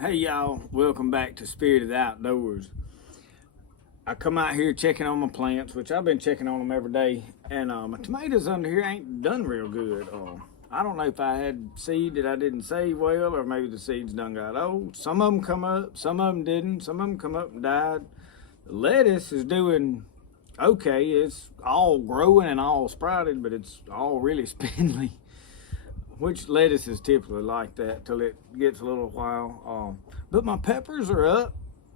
Hey y'all, welcome back to Spirit of the Outdoors. I come out here checking on my plants, which I've been checking on them every day, and my tomatoes under here ain't done real good. I don't know if I had seed that I didn't save well, or maybe the seeds done got old. Some of them come up, some of them didn't, some of them come up and died. The lettuce is doing okay. It's all growing and all sprouted, but it's all really spindly. Which lettuce is typically like that till it gets a little while. But my peppers are up,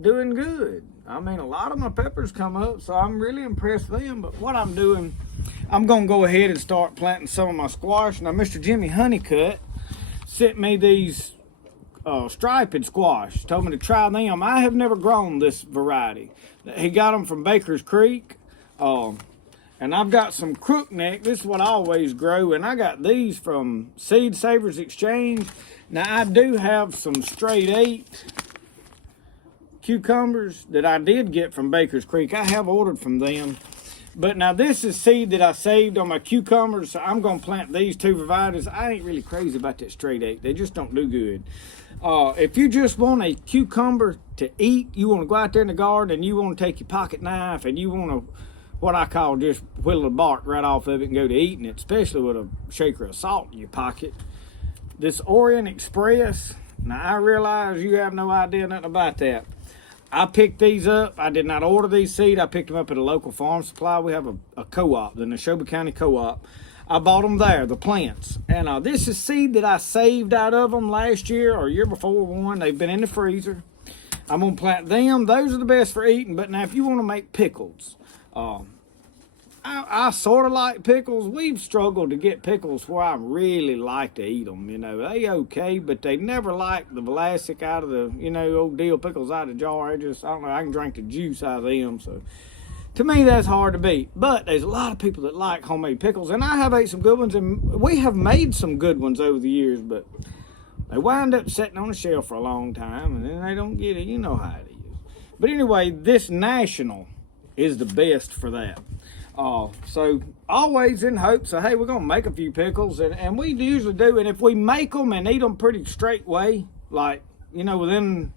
doing good. I mean, a lot of my peppers come up, so I'm really impressed with them. But what I'm doing, I'm gonna go ahead and start planting some of my squash. Now, Mr. Jimmy Honeycutt sent me these striped squash. Told me to try them. I have never grown this variety. He got them from Baker's Creek. And I've got some crookneck. This is what I always grow. And I got these from Seed Savers Exchange. Now, I do have some straight 8 cucumbers that I did get from Baker's Creek. I have ordered from them. But now this is seed that I saved on my cucumbers. So I'm going to plant these 2 varieties. I ain't really crazy about that straight 8. They just don't do good. If you just want a cucumber to eat, you want to go out there in the garden and you want to take your pocket knife and you want to, what I call, just whittle the bark right off of it and go to eating it, especially with a shaker of salt in your pocket. This Orient Express, now I realize you have no idea nothing about that. I picked these up. I did not order these seed. I picked them up at a local farm supply. We have a co-op, the Neshoba County Co-op. I bought them there, the plants. And this is seed that I saved out of them last year or year before one. They've been in the freezer. I'm going to plant them. Those are the best for eating. But now if you want to make pickles, I sort of like pickles. We've struggled to get pickles where I really like to eat them. You know, they okay, but they never like the Vlasic out of the, old dill pickles out of the jar. I don't know, I can drink the juice out of them. So to me, that's hard to beat. But there's a lot of people that like homemade pickles, and I have ate some good ones, and we have made some good ones over the years, but they wind up sitting on the shelf for a long time, and then they don't get it. You know how it is. But anyway, this National is the best for that. So always in hopes of, hey, we're going to make a few pickles, and we usually do. And if we make them and eat them pretty straight way, like, within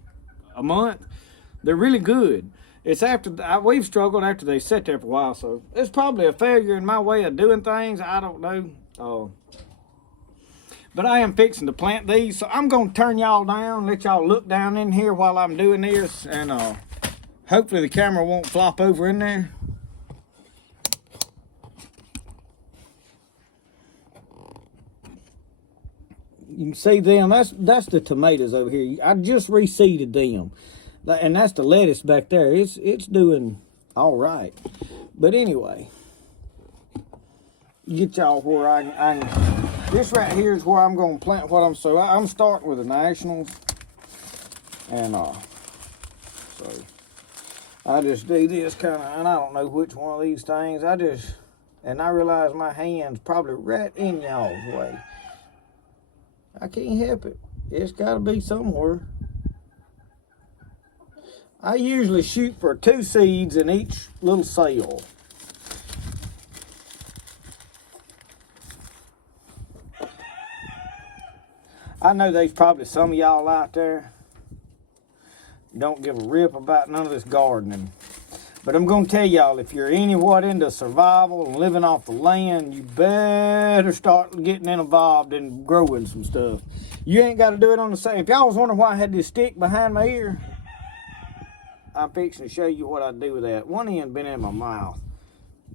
a month, they're really good. It's after, we've struggled after they sit there for a while, so it's probably a failure in my way of doing things. I don't know. But I am fixing to plant these, so I'm going to turn y'all down, let y'all look down in here while I'm doing this, and hopefully the camera won't flop over in there. You can see them. That's the tomatoes over here. I just reseeded them, and that's the lettuce back there. It's doing all right. But anyway, get y'all where I this right here is where I'm going to plant what I'm starting with the Nationals, and so I just do this kind of, and I don't know which one of these things. I realize my hand's probably right in y'all's way. I can't help it. It's got to be somewhere. I usually shoot for 2 seeds in each little cell. I know there's probably some of y'all out there don't give a rip about none of this gardening. But I'm going to tell y'all, if you're anywhat into survival and living off the land, you better start getting involved in growing some stuff. You ain't got to do it on the same. If y'all was wondering why I had this stick behind my ear, I'm fixing to show you what I do with that. One end been in my mouth.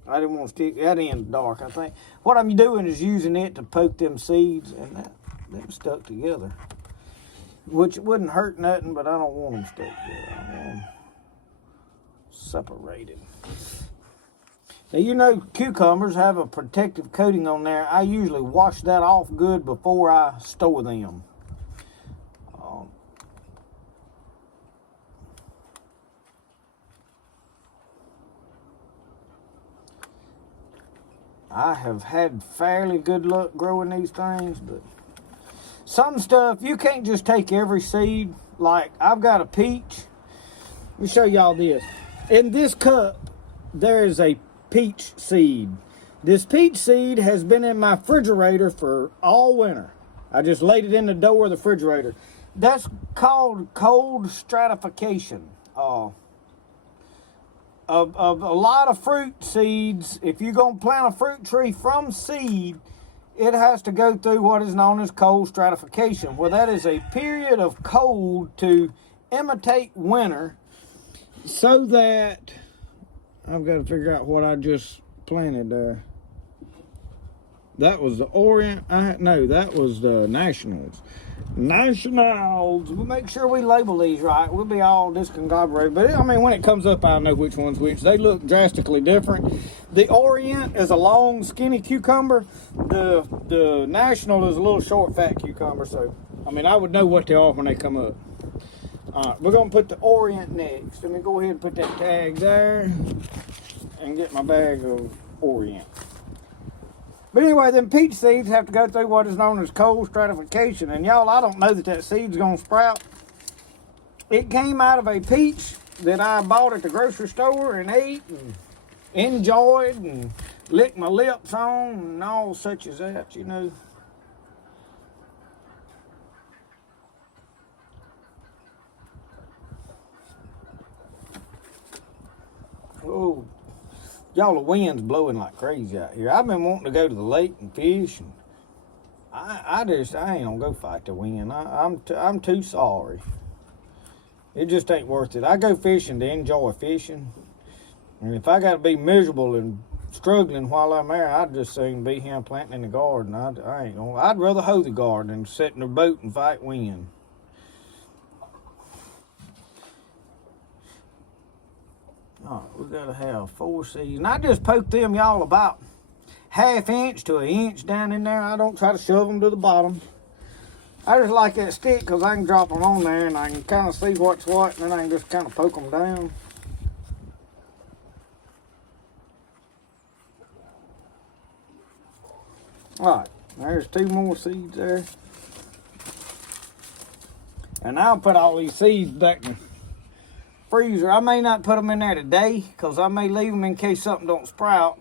I didn't want to stick that end dark, I think. What I'm doing is using it to poke them seeds, and them stuck together. Which wouldn't hurt nothing, but I don't want them stuck together. I want them separated. Now, cucumbers have a protective coating on there. I usually wash that off good before I store them. I have had fairly good luck growing these things, but some stuff, you can't just take every seed. Like, I've got a peach. Let me show y'all this. In this cup, there is a peach seed. This peach seed has been in my refrigerator for all winter. I just laid it in the door of the refrigerator. That's called cold stratification. A lot of fruit seeds, if you're going to plant a fruit tree from seed, it has to go through what is known as cold stratification, where that is a period of cold to imitate winter, so that I've got to figure out what I just planted there. That was the Orient. No, that was the Nationals. Nationals. We'll make sure we label these right. We'll be all discombobulated. But I mean, when it comes up, I know which one's which. They look drastically different. The Orient is a long, skinny cucumber. The National is a little short, fat cucumber. So, I mean, I would know what they are when they come up. All right, we're going to put the Orient next. Let me go ahead and put that tag there and get my bag of Orient. But anyway, them peach seeds have to go through what is known as cold stratification. And y'all, I don't know that seed's going to sprout. It came out of a peach that I bought at the grocery store and ate and enjoyed and licked my lips on and all such as that, you know. Oh. Y'all, the wind's blowing like crazy out here. I've been wanting to go to the lake and fish, and I ain't gonna go fight the wind. I'm too sorry. It just ain't worth it. I go fishing to enjoy fishing, and if I gotta be miserable and struggling while I'm there, I'd just soon be here planting in the garden. I ain't gonna. I'd rather hoe the garden than sit in the boat and fight wind. All right, we gotta have 4 seeds. And I just poke them, y'all, about 1/2 inch to 1 inch down in there. I don't try to shove them to the bottom. I just like that stick because I can drop them on there and I can kind of see what's what, and then I can just kind of poke them down. All right, there's 2 more seeds there. And I'll put all these seeds back in the freezer. I may not put them in there today because I may leave them in case something don't sprout,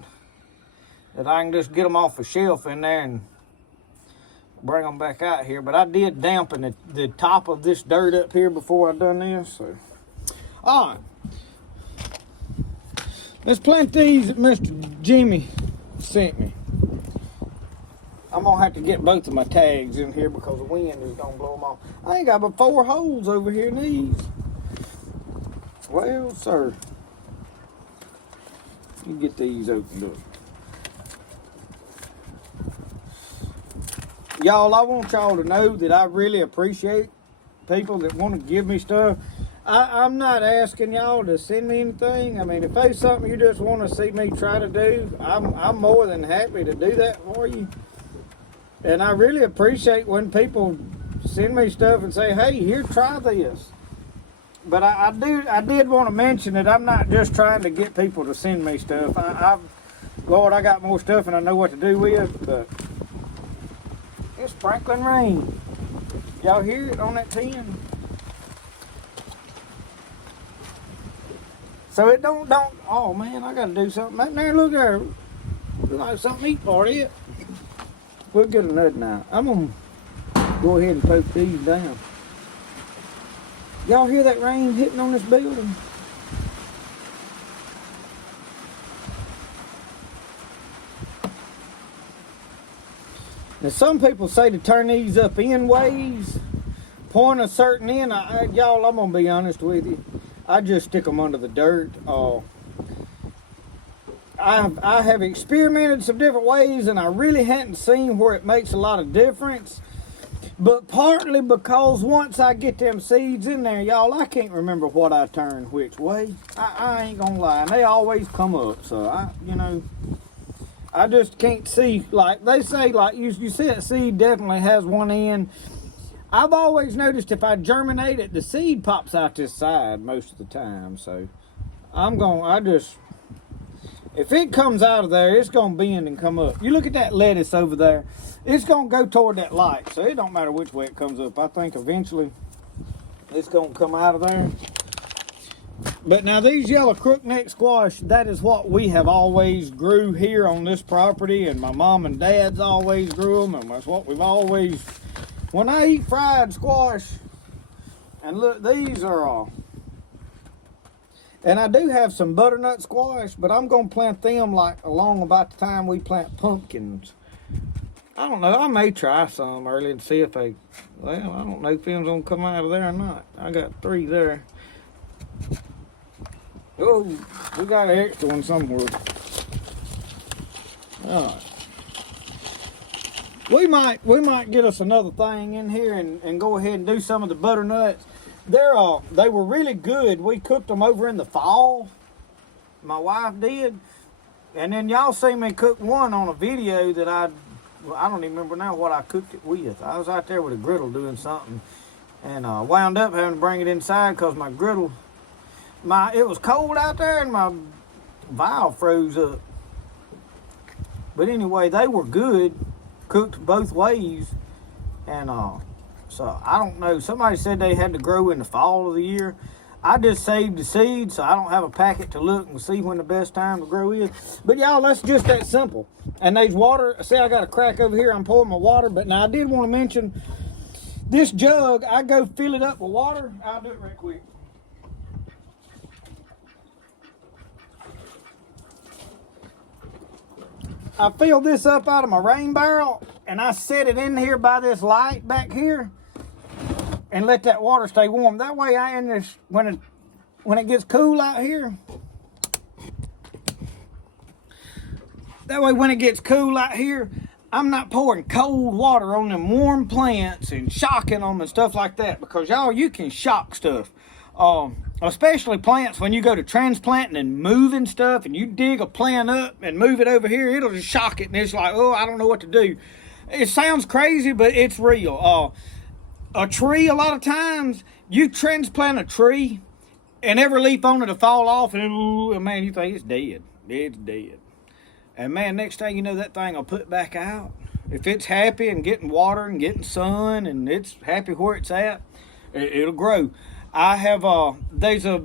that I can just get them off a shelf in there and bring them back out here. But I did dampen the top of this dirt up here before I done this. So, all right, let's plant these that Mr. Jimmy sent me. I'm gonna have to get both of my tags in here because the wind is gonna blow them off. I ain't got but 4 holes over here in these. Well, sir, you get these opened up. Y'all, I want y'all to know that I really appreciate people that want to give me stuff. I'm not asking y'all to send me anything. I mean, if there's something you just want to see me try to do, I'm more than happy to do that for you. And I really appreciate when people send me stuff and say, hey, here, try this. But I did want to mention that I'm not just trying to get people to send me stuff. Lord, I got more stuff and I know what to do with, but it's sprinkling rain. Y'all hear it on that tin? So it don't, oh man, I gotta do something. Right there, look there. Looks like something to eat for it. We'll get another now. I'm gonna go ahead and poke these down. Y'all hear that rain hitting on this building? Now some people say to turn these up in ways, point a certain end. Y'all, I'm gonna be honest with you. I just stick them under the dirt. I have experimented some different ways and I really hadn't seen where it makes a lot of difference. But partly because once I get them seeds in there, y'all, I can't remember what I turn which way. I ain't gonna lie. And they always come up. So, I just can't see. Like they say, like you see that seed definitely has one end. I've always noticed if I germinate it, the seed pops out this side most of the time. So, if it comes out of there, it's gonna bend and come up. You look at that lettuce over there. It's gonna go toward that light, so it don't matter which way it comes up. I think eventually it's gonna come out of there. But now these yellow crookneck squash, that is what we have always grew here on this property, and my mom and dad's always grew them, and that's what we've always. When I eat fried squash, And look, these are all. And I do have some butternut squash, but I'm going to plant them like along about the time we plant pumpkins. I don't know. I may try some early and see if they, well, I don't know if them's going to come out of there or not. I got 3 there. Oh, we got an extra one somewhere. All right. We might get us another thing in here and go ahead and do some of the butternuts. They were really good. We cooked them over in the fall. My wife did. And then y'all see me cook one on a video that I don't even remember now what I cooked it with. I was out there with a griddle doing something and wound up having to bring it inside because my griddle, it was cold out there and my valve froze up. But anyway, they were good, cooked both ways. And so I don't know. Somebody said they had to grow in the fall of the year. I just saved the seeds, so I don't have a packet to look and see when the best time to grow is. But y'all, that's just that simple. And there's water. See, I got a crack over here. I'm pouring my water. But now I did want to mention this jug. I go fill it up with water. I'll do it right quick. I filled this up out of my rain barrel, and I set it in here by this light back here, and let that water stay warm. That way, when it gets cool out here. That way, when it gets cool out here, I'm not pouring cold water on them warm plants and shocking them and stuff like that. Because y'all, you can shock stuff. Especially plants when you go to transplanting and moving stuff and you dig a plant up and move it over here, it'll just shock it and it's like, oh, I don't know what to do. It sounds crazy, but it's real. A tree, a lot of times, you transplant a tree and every leaf on it will fall off and ooh, man, you think it's dead. It's dead. And man, next thing you know, that thing will put back out. If it's happy and getting water and getting sun and it's happy where it's at, it'll grow. I have, there's a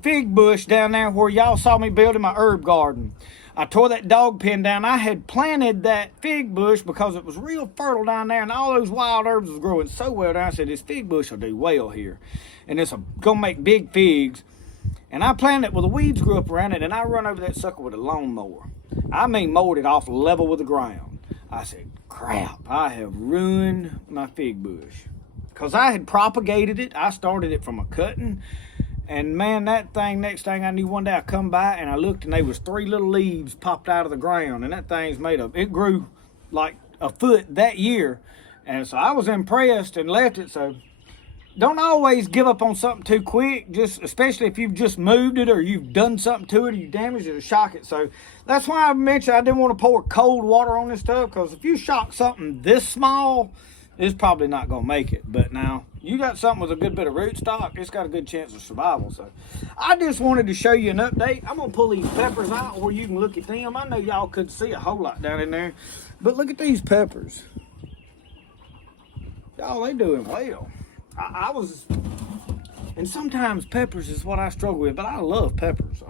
fig bush down there where y'all saw me building my herb garden. I tore that dog pen down. I had planted that fig bush because it was real fertile down there and all those wild herbs was growing so well down. I said, this fig bush will do well here. And it's gonna make big figs. And I planted it with the weeds grew up around it and I run over that sucker with a lawnmower. I mean, mowed it off level with the ground. I said, crap, I have ruined my fig bush. Because I had propagated it. I started it from a cutting. And man, that thing, next thing I knew, one day I come by and I looked and there was 3 little leaves popped out of the ground. And that thing's it grew like a foot that year. And so I was impressed and left it. So don't always give up on something too quick. Just especially if you've just moved it or you've done something to it or you damaged it or shock it. So that's why I mentioned I didn't want to pour cold water on this stuff. Because if you shock something this small, it's probably not going to make it. But now, you got something with a good bit of rootstock, it's got a good chance of survival. So, I just wanted to show you an update. I'm going to pull these peppers out where you can look at them. I know y'all couldn't see a whole lot down in there. But look at these peppers. Y'all, they doing well. And sometimes peppers is what I struggle with, but I love peppers.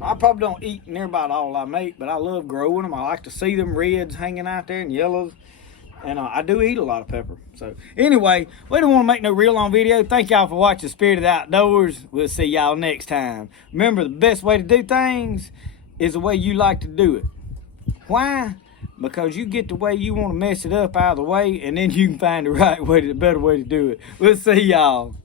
I probably don't eat near about all I make, but I love growing them. I like to see them reds hanging out there and yellows. And I do eat a lot of pepper. So anyway, we don't want to make no real long video. Thank y'all for watching Spirit of the Outdoors. We'll see y'all next time. Remember, the best way to do things is the way you like to do it. Why? Because you get the way you want to mess it up out of the way, and then you can find the right way, the better way to do it. We'll see y'all.